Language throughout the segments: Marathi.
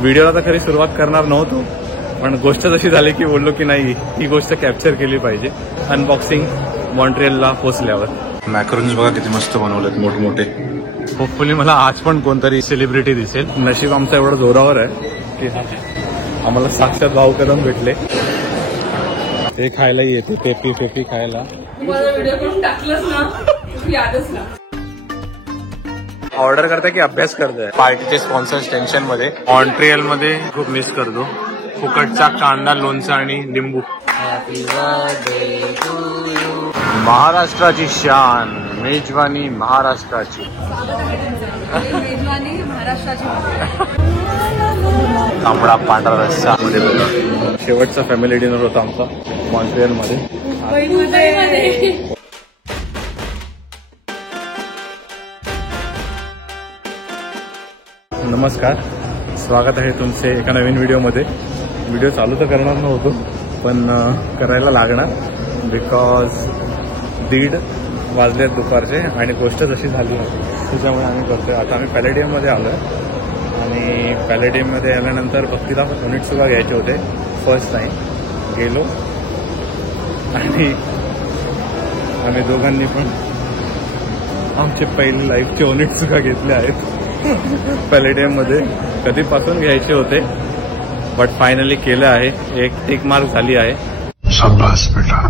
व्हिडिओला तर खरी सुरुवात करणार नव्हतो, पण गोष्ट जशी झाली की बोललो की नाही ही गोष्ट कॅप्चर केली पाहिजे. अनबॉक्सिंग मॉन्ट्रियलला पोहोचल्यावर. मॅकरोन्स बघा किती मस्त बनवलेत, मोठमोठे. होपफुली मला आज पण कोणतरी सेलिब्रिटी दिसेल. नशीब आमचं एवढं जोरावर आहे की आम्हाला साक्षात भाऊ कदम भेटले. ते खायला येते, पेपी पेपी खायला. व्हिडिओ करून टाकलंच ना, यादच ना. ऑर्डर करताय की अभ्यास करताय? पार्टीचे स्पॉन्सर्स टेन्शन मध्ये. मॉन्ट्रियल मध्ये खूप मिस करतो फुकटचा कांदा, लोणचं आणि लिंबू. महाराष्ट्राची शान, मेजवानी महाराष्ट्राची. मेजवानी महाराष्ट्राची. तांबडा पांढरा रस्सा मध्ये बघा. शेवटचा फॅमिली डिनर होता आमचा मॉन्ट्रियल मध्ये. नमस्कार, स्वागत आहे तुमचे एका नवीन व्हिडिओमध्ये. व्हिडिओ चालू तर करणार नव्हतो, पण करायला लागणार बिकॉज 1:30 वाजलेत दुपारचे आणि गोष्ट जशी झाली त्याच्यामुळे आम्ही करतोय. आता आम्ही पॅलेडियममध्ये आलो आहे आणि पॅलेडियममध्ये आल्यानंतर भक्तीला युनिटसुद्धा घ्यायचे होते. फर्स्ट टाईम गेलो आणि आम्ही दोघांनी पण आमचे पहिले लाईफचे युनिटसुद्धा घेतले आहेत. पॅलेडियममध्ये कधीपासून घ्यायचे होते, बट फायनली केलं आहे. एक टिक मार्क झाली आहे. शाबास बेटा.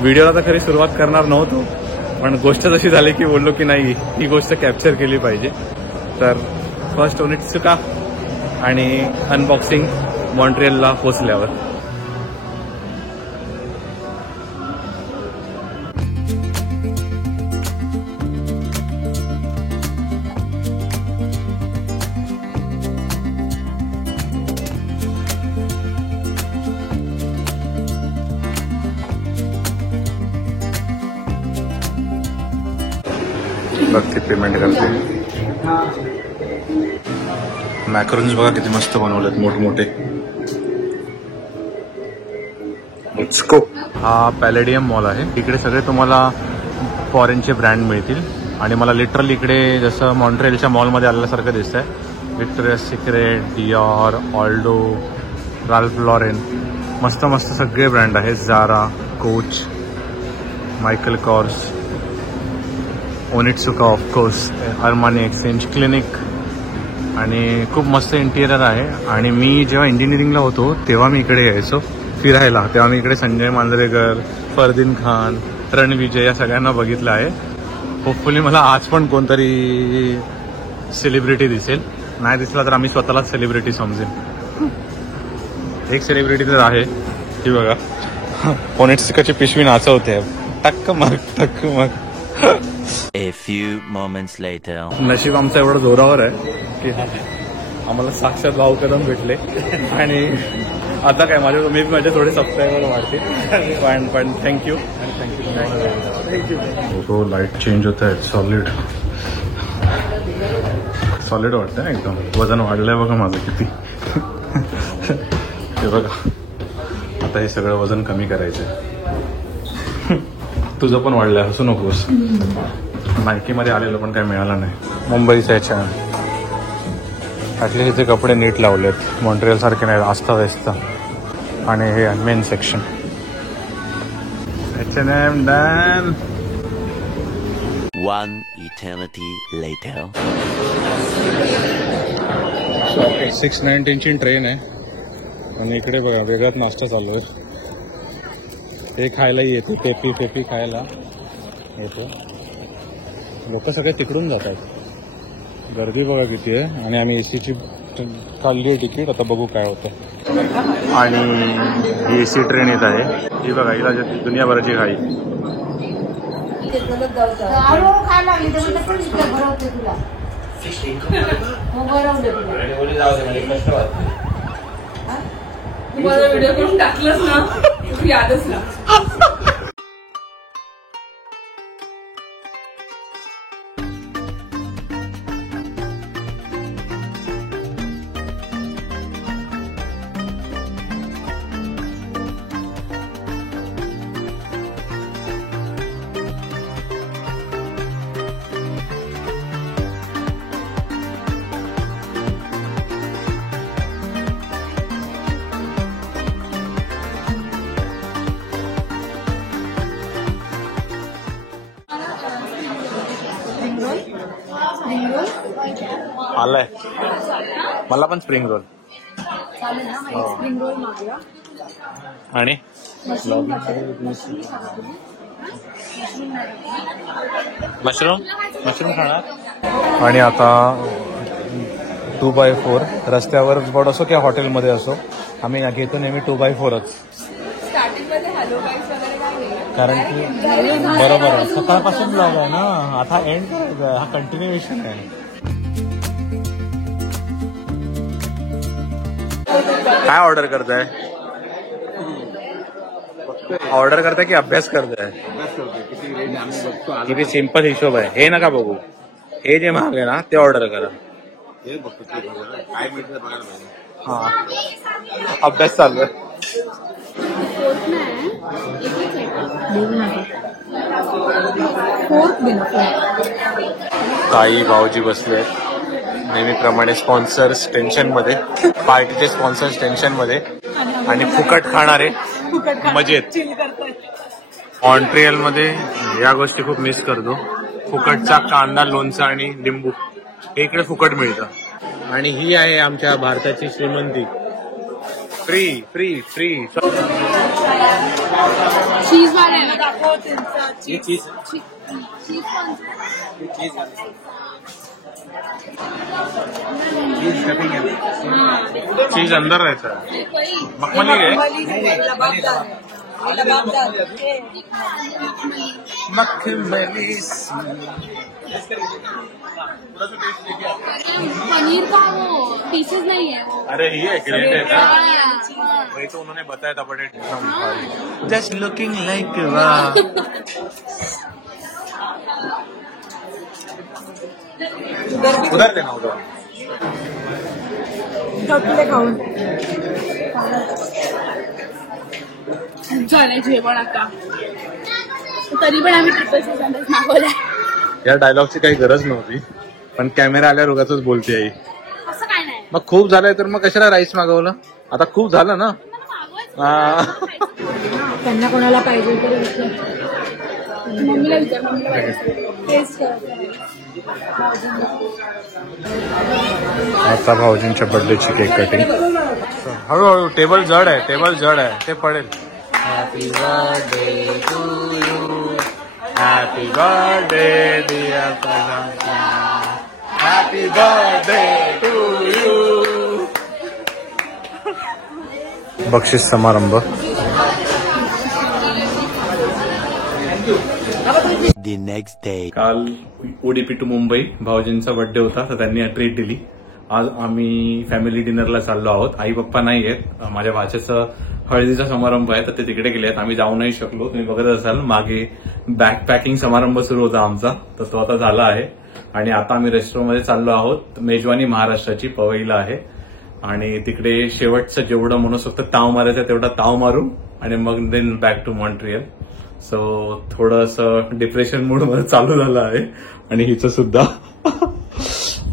व्हिडिओला तर खरी सुरुवात करणार नव्हतो, पण गोष्ट जशी झाली की बोललो की नाही ही गोष्ट कॅप्चर केली पाहिजे. तर फर्स्ट युनिटसुद्धा आणि अनबॉक्सिंग मॉन्ट्रियलला पोहोचल्यावर. भक्ती पेमेंट करते. मॅकरोन्स बघा किती मस्त बनवलेत, मोठमोठे. Let's go. हा पॅलेडियम मॉल आहे. इकडे सगळे तुम्हाला फॉरेनचे ब्रँड मिळतील आणि मला लिटरली इकडे जसं मॉन्ट्रियलच्या मॉलमध्ये आल्यासारखं दिसतंय. Victoria's Secret, Dior, Aldo, Ralph Lauren, मस्त मस्त सगळे ब्रँड आहेत. Zara, Coach, Michael Kors, Onitsuka of course, Armani Exchange, Clinique आणि खूप मस्त इंटिरियर आहे. आणि मी जेव्हा इंजिनिअरिंगला होतो तेव्हा मी इकडे यायचो फिरायला. तेव्हा मी इकडे संजय मांजरेकर, फरदीन खान, रणविजय या सगळ्यांना बघितलं आहे. होपफुली मला आज पण कोणतरी सेलिब्रिटी दिसेल. नाही दिसला तर आम्ही स्वतःलाच सेलिब्रिटी समजेल. एक सेलिब्रिटी तर आहे, ती बघा. ओनिटसुकाची पिशवी नाचवते. टक्क माग टक्क माग. A few moments later. नशीब आमचं एवढं जोरावर आहे की आम्हाला साक्षात भाऊ कदम भेटले. आणि आता काय माझे थोडे सबस्क्रायबर वाढते, पण थँक्यू. थँक्यू. लाईट चेंज होत आहेत. सॉलिड वाटतं एकदम. वजन वाढलंय बघा माझं किती. हे बघा, आता हे सगळं वजन कमी करायचं. तुझं पण वाढलंय, हसू नकोस. नायकीमध्ये आलेलं पण काही मिळालं नाही. मुंबईचं ह्याच्या ॲटलीस्ट इथे कपडे नीट लावलेत. मॉन्ट्रियल सारखे नाही, आस्था व्यस्त. आणि हे मेन सेक्शन H&M डॅन. 1 eternity later. 6:19ची ट्रेन आहे आणि इकडे बघा वेगळाच नाश्ता चालू आहे. हे खायला येते, पेपी पेपी खायला येतो. लोक सगळे तिकडून जात आहेत. गर्दी बघा किती आहे. आणि आम्ही एसीची काढली आहे तिकीट. आता बघू काय होतं. आणि ही एसी ट्रेन येत आहे. ही बघा, हिला दुनियाभराची घाई. व्हिडिओ करून टाकलंच ना, यादच ना. आलाय. मला पण स्प्रिंग रोल चालेल ना, मग एक स्प्रिंग रोल मागूया. आणि मशरूम मशरूम खाणार. आणि आता 2x4 रस्त्यावर बड असो किंवा हॉटेलमध्ये असो आम्ही घेतो नेहमी 2x4च. स्टार्टिंग मध्ये हॅलो गाईस वगैरे काय नाही, कारण की बरोबर आहे, सकाळपासून ब्लॉग आहे ना, आता एंड हा कंटिन्युएशन आहे. काय ऑर्डर करताय? ऑर्डर करताय की अभ्यास करताय? किती सिंपल हिशोब आहे हे, नका बघू. हे जे महाग आहे ना ते ऑर्डर करा. हा अभ्यास चालू आहे. ताई भाऊजी बसले नेहमीप्रमाणे, स्पॉन्सर्स टेन्शन मध्ये, पार्टीचे स्पॉन्सर्स टेन्शन मध्ये, आणि फुकट खाणारे मजेत. मॉन्ट्रियल मध्ये या गोष्टी खूप मिस करतो. फुकटचा कांदा, लोणचा आणि लिंबू हे इकडे फुकट मिळतं. आणि ही आहे आमच्या भारताची श्रीमंती. Free free free. चीज वाले दाखव चीज अंदर रहता है. मखमली है. मखमली पनीर का वो पीसेस नहीं है वो. अरे ये ग्रेट है ना, वही तो उन्होंने बताया था. बड़े जस्ट लुकिंग लाइक उधर देना उधर. खाऊन झालंय जेवण आता, तरी पण आम्ही ट्रिपल सँडविच मागवलंय. या डायलॉगची काही गरज नव्हती, पण कॅमेरा आल्यावर उगाचच बोलते आई. असं काय नाही, मग खूप झालंय तर मग कशाला राईस मागवलं? आता खूप झालं ना. त्यांना कोणाला पाहिजे तर मम्मीला विचार, मम्मीला टेस्ट कर. आता भाऊजींच्या बर्थडेची केक कटिंग. हळूहळू. टेबल जड आहे, टेबल जड आहे, ते पडेल. Happy birthday to you, happy birthday dear Pranav, happy birthday to you. बक्षीस समारंभ. The next day. काल उडीपी टू मुंबई भाऊजींचा बर्थडे होता, तर त्यांनी ट्रीट दिली. आज आम्ही फॅमिली डिनरला चाललो आहोत. आई पप्पा नाही आहेत, माझ्या भाच्याचं हळदीचा समारंभ आहे, तर ते तिकडे गेले आहेत. आम्ही जाऊ नाही शकलो. तुम्ही बघत असाल मागे बॅग पॅकिंग समारंभ सुरू होता आमचा, तर तो आता झाला आहे. आणि आता आम्ही रेस्टॉरंटमध्ये चाललो आहोत. मेजवानी महाराष्ट्राची पवईला आहे, आणि तिकडे शेवटचं जेवढं म्हणू शकतो ताव मारायचं तेवढा ताव मारू, आणि मग then back to Montreal. So थोडंसं डिप्रेशन मूड मध्ये चालू झालं आहे, आणि हिचं सुद्धा.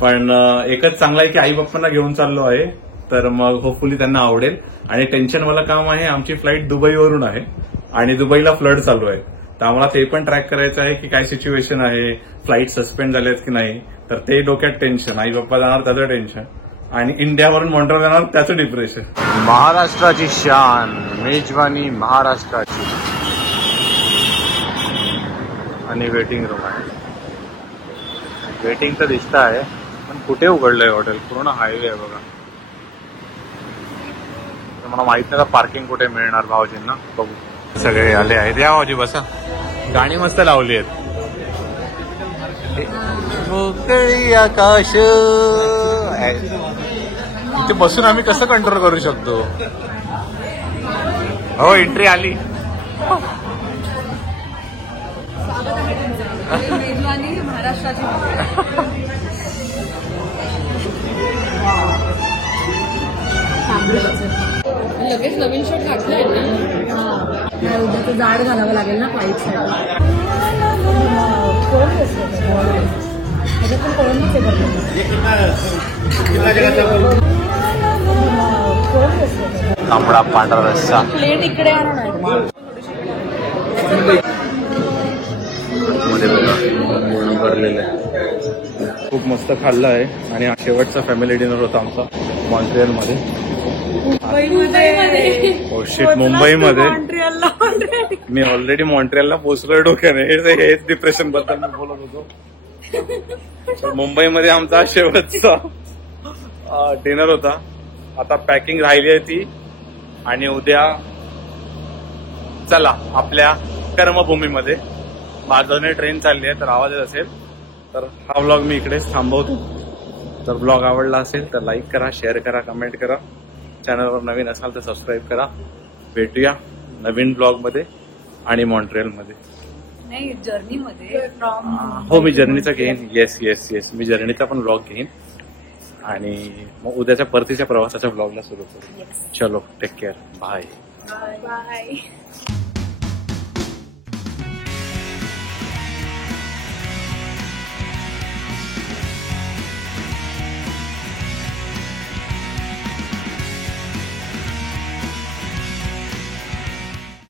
पण एकच चांगलं आहे की आई बाप्पांना घेऊन चाललो आहे, तर मग होपफुली त्यांना आवडेल. आणि टेन्शनवालं काम आहे, आमची फ्लाईट दुबईवरून आहे आणि दुबईला फ्लड चालू आहे, तर आम्हाला ते पण ट्रॅक करायचं आहे की काय सिच्युएशन आहे, फ्लाईट सस्पेंड झाल्यात की नाही, तर ते डोक्यात टेन्शन. आई बाप्पा जाणार त्याचं टेन्शन, आणि इंडियावरून मॉन्ट्रियल जाणार त्याचं डिप्रेशन. महाराष्ट्राची शान, मेजवानी महाराष्ट्राची. आणि वेटिंग रूम आहे. वेटिंग तर दिसत आहे, पण कुठे उघडलंय हॉटेल? पूर्ण हायवे आहे बघा. मला माहित नाही का पार्किंग कुठे मिळणार भाऊजींना. बघू. सगळे आले आहेत. या भाऊजी बसा. गाणी मस्त लावली आहेत. मोकळी आकाश. इथे बसून आम्ही कसं कंट्रोल करू शकतो? हो एंट्री आली. मेजवानी महाराष्ट्राची. लगेच नवीन शर्ट घातलाय ना, उद्याचं जाड घालावं लागेल ना फ्लाईटसाठी. तांबडा पांढरा रस्सा. प्लेट इकडे आणा. मध्ये बघा पूर्ण भरलेलं आहे. खूप मस्त खाल्लं आहे आणि हा शेवटचा फॅमिली डिनर होता आमचा मॉन्ट्रियलमध्ये. ओ शिट, मुंबईमध्ये मी ऑलरेडी मॉन्ट्रियलला पोहोचलोय डोक्याने. हेच डिप्रेशन बद्दल मी बोलत होतो. मुंबईमध्ये आमचा शेवटचा डिनर होता. आता पॅकिंग राहिली आहे ती आणि उद्या चला आपल्या कर्मभूमीमध्ये. बाजूने ट्रेन चालली आहे तर आवाज येत असेल तर हा व्लॉग मी इकडेच थांबवतो. तर व्लॉग आवडला असेल तर लाईक करा, शेअर करा, कमेंट करा. चॅनलवर नवीन असाल तर सबस्क्राईब करा. भेटूया नवीन ब्लॉगमध्ये आणि मॉन्ट्रियलमध्ये. नाही, जर्नीमध्ये. हो, मी जर्नीचा घेईन. येस येस येस, मी जर्नीचा पण ब्लॉग घेईन आणि मग उद्याच्या परतीच्या प्रवासाच्या ब्लॉगला सुरू करू. चलो, टेक केअर, बाय. बाय.